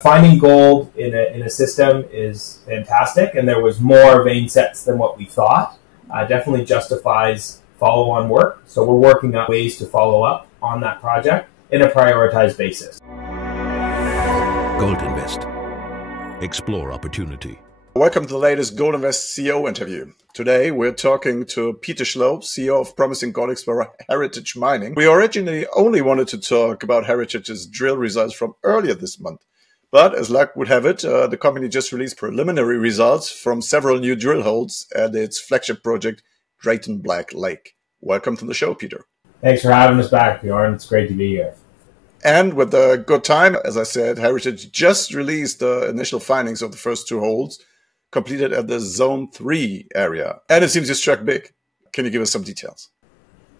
Finding gold in a system is fantastic, and there was more vein sets than what we thought. Definitely justifies follow-on work. So we're working on ways to follow up on that project in a prioritized basis. Gold Invest. Explore opportunity. Welcome to the latest Gold Invest CEO interview. Today we're talking to Peter Schloo, CEO of Promising Gold Explorer Heritage Mining. We originally only wanted to talk about Heritage's drill results from earlier this month. But as luck would have it, the company just released preliminary results from several new drill holes at its flagship project, Drayton Black Lake. Welcome to the show, Peter. Thanks for having us back, Bjorn. It's great to be here. And with a good time, as I said, Heritage just released the initial findings of the first two holes, completed at the Zone 3 area. And it seems you struck big. Can you give us some details?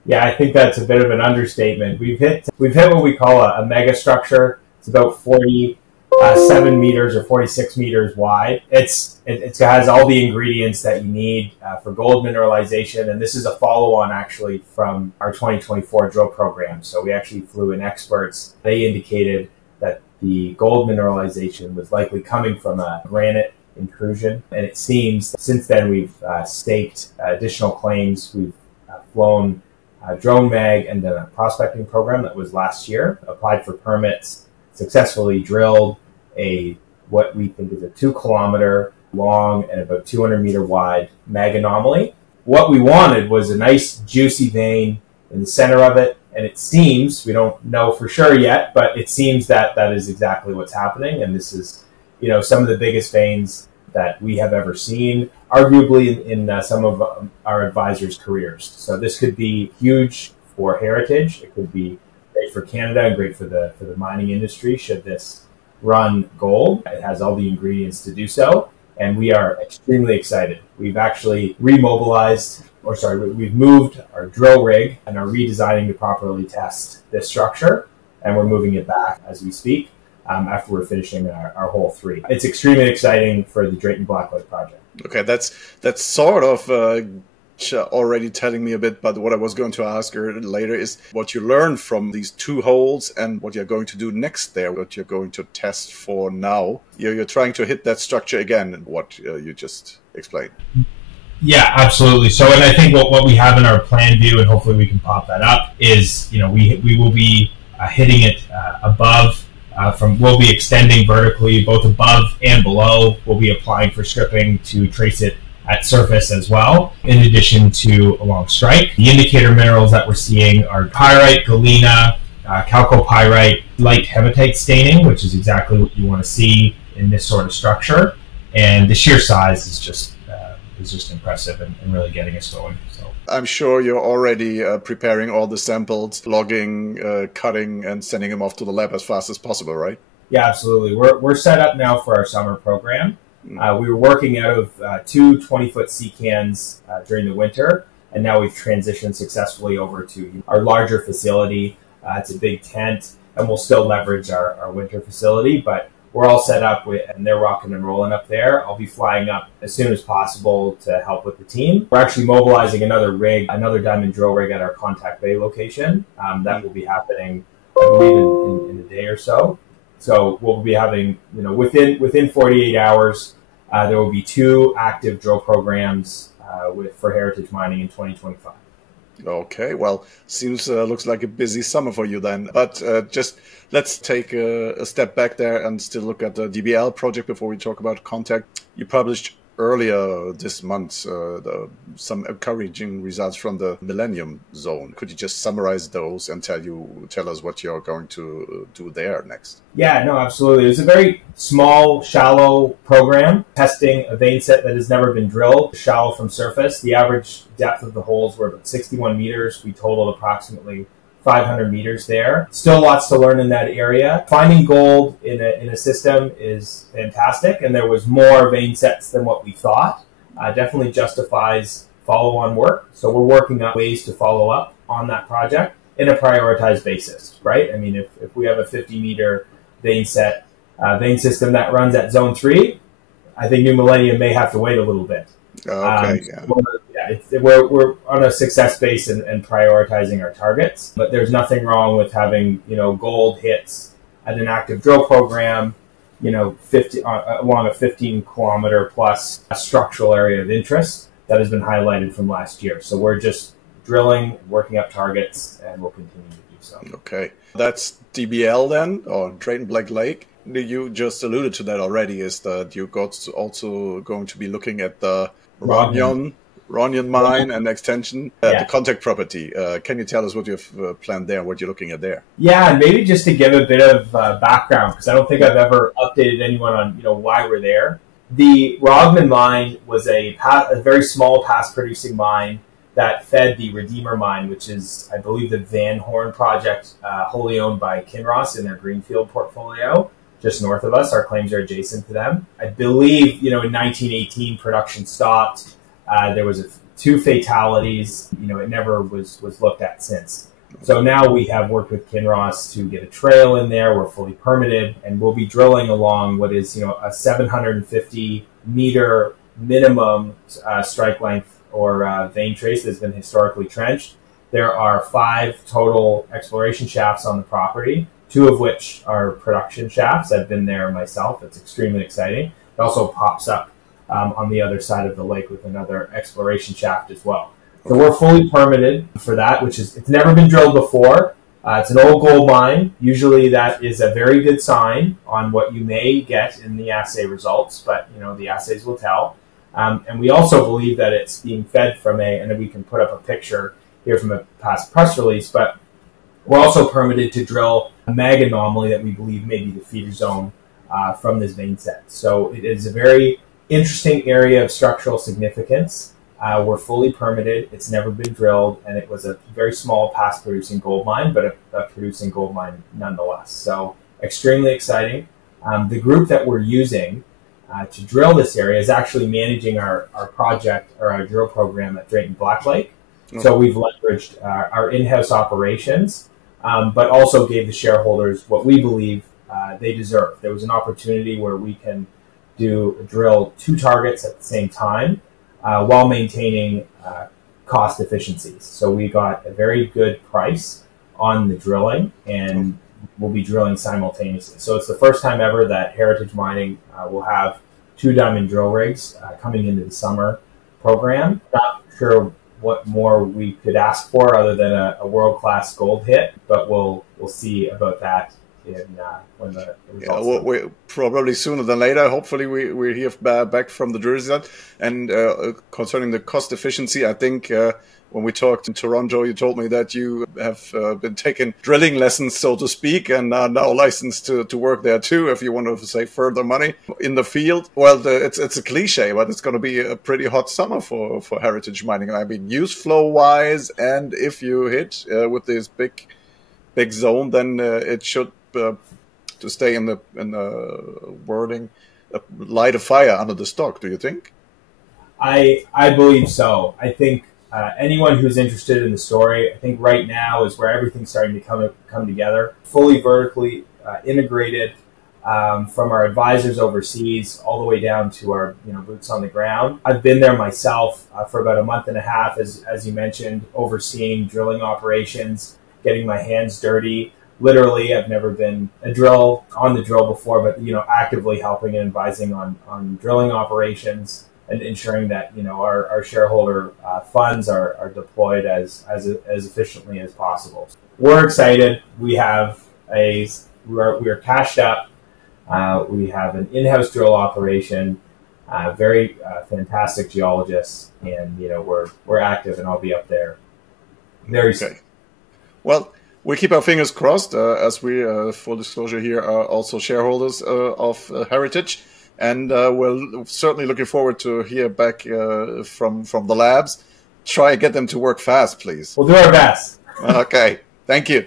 Yeah, I think that's a bit of an understatement. We've hit what we call a mega structure. It's about 47 meters or 46 meters wide. It has all the ingredients that you need for gold mineralization, and this is a follow-on actually from our 2024 drill program. So we actually flew in experts. They indicated that the gold mineralization was likely coming from a granite intrusion, and it seems since then we've staked additional claims. We've flown drone mag and done a prospecting program that was last year, applied for permits, successfully drilled what we think is a 2-kilometer long and about 200-meter wide mag anomaly. What we wanted was a nice juicy vein in the center of it, and it seems, we don't know for sure yet, but it seems that that is exactly what's happening, and this is, some of the biggest veins that we have ever seen, arguably in some of our advisors' careers. So this could be huge for Heritage. It could be great for Canada and great for the mining industry should this run gold. It has all the ingredients to do so, and we are extremely excited. We've actually we've moved our drill rig and are redesigning to properly test this structure, and we're moving it back as we speak after we're finishing our hole 3. It's extremely exciting for the Drayton Black Lake Project. Okay, that's sort of already telling me a bit, but what I was going to ask her later is what you learned from these two holes and what you're going to do next there, what you're going to test for now. You're trying to hit that structure again, what you just explained. Yeah, absolutely. So, and I think what we have in our plan view, and hopefully we can pop that up, is, we will be hitting it above, we'll be extending vertically, both above and below. We'll be applying for stripping to trace it at surface as well, in addition to along strike. The indicator minerals that we're seeing are pyrite, galena, chalcopyrite, light hematite staining, which is exactly what you want to see in this sort of structure. And the sheer size is just impressive and really getting us going. So I'm sure you're already preparing all the samples, logging, cutting, and sending them off to the lab as fast as possible, right? Yeah, absolutely. We're set up now for our summer program. We were working out of 2 20-foot sea cans during the winter, and now we've transitioned successfully over to our larger facility. It's a big tent, and we'll still leverage our winter facility, but we're all set up, and they're rocking and rolling up there. I'll be flying up as soon as possible to help with the team. We're actually mobilizing another diamond drill rig at our Contact Bay location. That will be happening, I believe, in a day or so. So we'll be having, within 48 hours, there will be 2 active drill programs for Heritage Mining in 2025. Okay, well, looks like a busy summer for you then. But just let's take a step back there and still look at the DBL project before we talk about Contact. You published earlier this month some encouraging results from the Millennium Zone. Could you just summarize those and tell us what you're going to do there next? Yeah, no, absolutely. It was a very small, shallow program testing a vein set that has never been drilled, shallow from surface. The average depth of the holes were about 61 meters. We totaled approximately 500 meters there. Still lots to learn in that area. Finding gold in a system is fantastic, and there was more vein sets than what we thought. Definitely justifies follow-on work. So we're working on ways to follow up on that project in a prioritized basis, right? I mean, if we have a 50-meter vein system that runs at Zone 3, I think New Millennium may have to wait a little bit. Okay, we're on a success base and prioritizing our targets, but there's nothing wrong with having gold hits at an active drill program along a 15-kilometer plus structural area of interest that has been highlighted from last year. So we're just drilling, working up targets, and we'll continue to do so. Okay. That's DBL then, or Drayton Black Lake. You just alluded to that already, is that you also going to be looking at the Ronion mine and extension, the contact property. Can you tell us what you've planned there, what you're looking at there? Yeah, and maybe just to give a bit of background, because I don't think I've ever updated anyone on why we're there. The Rogman mine was a very small past-producing mine that fed the Redeemer mine, which is, I believe, the Van Horn project, wholly owned by Kinross in their Greenfield portfolio, just north of us. Our claims are adjacent to them. I believe, in 1918, production stopped. There was 2 fatalities. It never was looked at since. So now we have worked with Kinross to get a trail in there. We're fully permitted, and we'll be drilling along what is, a 750-meter minimum strike length or vein trace that's been historically trenched. There are 5 total exploration shafts on the property, 2 of which are production shafts. I've been there myself. It's extremely exciting. It also pops up on the other side of the lake with another exploration shaft as well. So we're fully permitted for that, it's never been drilled before. It's an old gold mine. Usually that is a very good sign on what you may get in the assay results, but the assays will tell. And we also believe that it's being fed from and we can put up a picture here from a past press release, but we're also permitted to drill a mag anomaly that we believe may be the feeder zone from this vein set. So it is a very interesting area of structural significance. We're fully permitted. It's never been drilled, and it was a very small past-producing gold mine, but a producing gold mine nonetheless. So extremely exciting. The group that we're using to drill this area is actually managing our project or our drill program at Drayton Black Lake. Mm-hmm. So we've leveraged our in-house operations, but also gave the shareholders what we believe they deserve. There was an opportunity where we can drill 2 targets at the same time while maintaining cost efficiencies. So we got a very good price on the drilling, and we'll be drilling simultaneously. So it's the first time ever that Heritage Mining will have 2 diamond drill rigs coming into the summer program. Not sure what more we could ask for other than a world-class gold hit, but we'll see about that when the results we probably sooner than later. Hopefully we hear back from the drill result. And concerning the cost efficiency, I think when we talked in Toronto, you told me that you have been taking drilling lessons, so to speak, and are now licensed to work there too, if you want to save further money in the field. Well, it's a cliche, but it's going to be a pretty hot summer for Heritage Mining. I mean, news flow-wise, and if you hit with this big zone, then it should, to stay in the wording, light a fire under the stock. Do you think? I believe so. I think anyone who's interested in the story, I think right now is where everything's starting to come together. Fully vertically integrated, from our advisors overseas all the way down to our boots on the ground. I've been there myself for about a month and a half, as you mentioned, overseeing drilling operations, getting my hands dirty. Literally, I've never been on the drill before, but actively helping and advising on drilling operations and ensuring that our shareholder funds are deployed as efficiently as possible. We're excited. We have we're cashed up. We have an in-house drill operation, very fantastic geologists, and we're active, and I'll be up there very soon. Well, we keep our fingers crossed, as we, full disclosure here, are also shareholders of Heritage. And we're certainly looking forward to hear back from the labs. Try and get them to work fast, please. We'll do our best. Okay. Thank you.